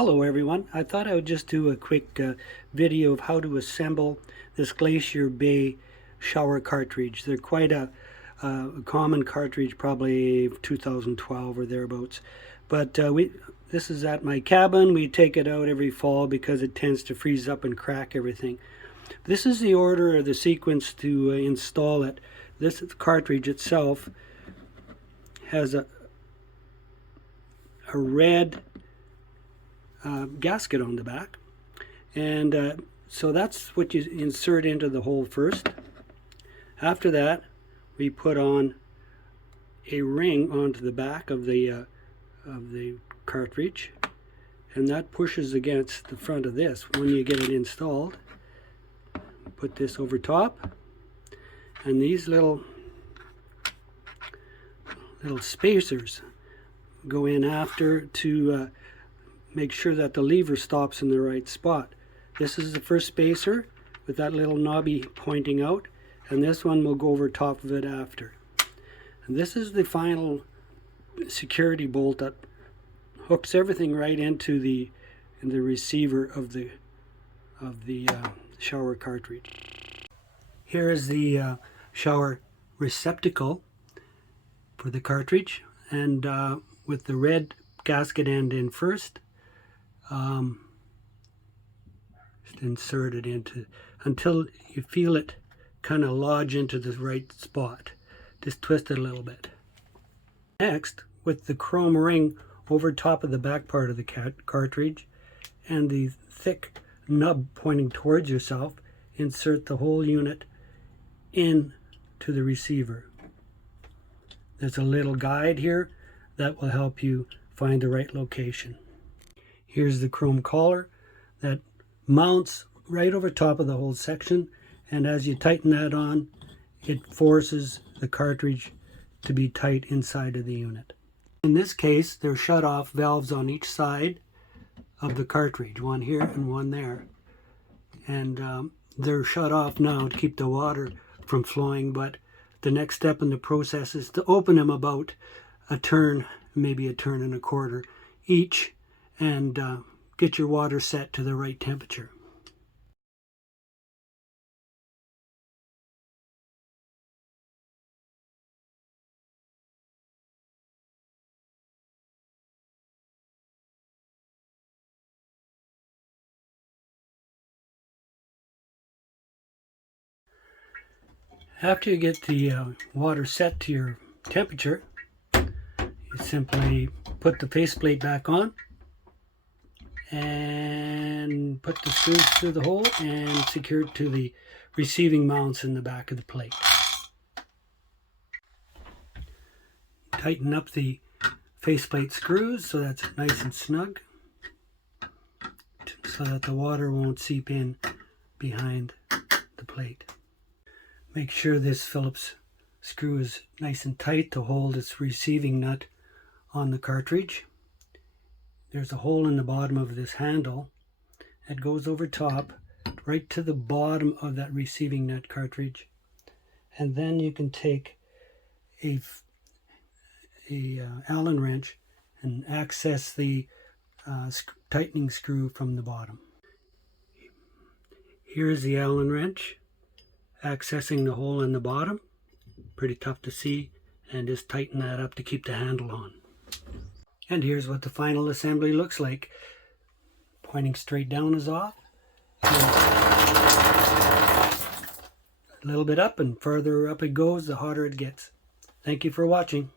Hello everyone. I thought I would just do a quick video of how to assemble this Glacier Bay shower cartridge. They're quite a common cartridge, probably 2012 or thereabouts. But this is at my cabin. We take it out every fall because it tends to freeze up and crack everything. This is the order or the sequence to install it. This cartridge itself has a red gasket on the back, and so that's what you insert into the hole first. After that, we put on a ring onto the back of the cartridge, and that pushes against the front of this when you get it installed. Put this over top, and these little spacers go in after to make sure that the lever stops in the right spot. This is the first spacer with that little knobby pointing out, and this one will go over top of it after. And this is the final security bolt that hooks everything right into the receiver of the shower cartridge. Here is the shower receptacle for the cartridge, and with the red gasket end in first. Just insert it into until you feel it kind of lodge into the right spot. Just twist it a little bit. Next, with the chrome ring over top of the back part of the cartridge and the thick nub pointing towards yourself, insert the whole unit into the receiver. There's a little guide here that will help you find the right location. Here's the chrome collar that mounts right over top of the whole section, and as you tighten that on, it forces the cartridge to be tight inside of the unit. In this case, there are shut-off valves on each side of the cartridge, one here and one there. And they're shut off now to keep the water from flowing, but the next step in the process is to open them about a turn, maybe a turn and a quarter each, and get your water set to the right temperature. After you get the water set to your temperature, you simply put the faceplate back on and put the screws through the hole and secure it to the receiving mounts in the back of the plate. Tighten up the faceplate screws so that's nice and snug, so that the water won't seep in behind the plate. Make sure this Phillips screw is nice and tight to hold its receiving nut on the cartridge. There's a hole in the bottom of this handle that goes over top right to the bottom of that receiving nut cartridge, and then you can take a Allen wrench and access the tightening screw from the bottom. Here's the Allen wrench accessing the hole in the bottom. Pretty tough to see, and just tighten that up to keep the handle on. And here's what the final assembly looks like. Pointing straight down is off. A little bit up, and further up it goes, the hotter it gets. Thank you for watching.